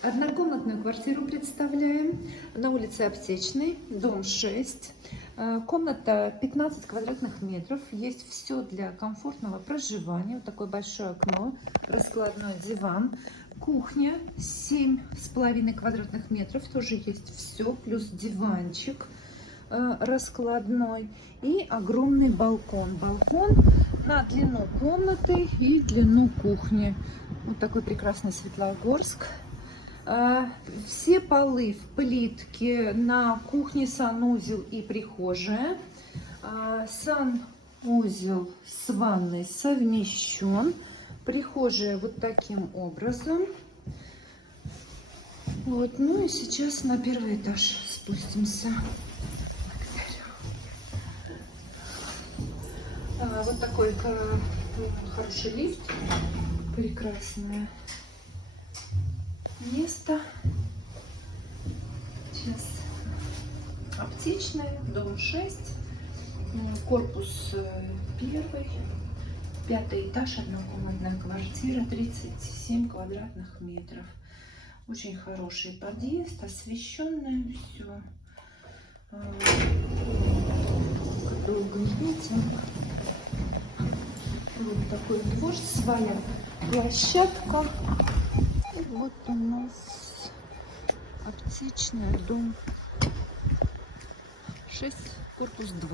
Однокомнатную квартиру представляем на улице Аптечной, дом 6. Комната 15 квадратных метров. Есть все для комфортного проживания. Вот такое большое окно, раскладной диван. Кухня 7,5 квадратных метров. Тоже есть все, плюс диванчик раскладной. И огромный балкон. Балкон на длину комнаты и длину кухни. Вот такой прекрасный Светлогорск. Все полы в плитке, на кухне санузел и прихожая. Санузел с ванной совмещен. Прихожая вот таким образом. Вот, ну и сейчас на первый этаж спустимся. Вот такой хороший лифт. Прекрасное место. Сейчас Аптечная, дом 6, корпус 1, 5-й этаж, однокомнатная квартира, 37 квадратных метров. Очень хороший подъезд, освещенное все. Долго видите. Вот такой двор, своя площадка. И вот у нас Аптечная, дом 6, корпус 2.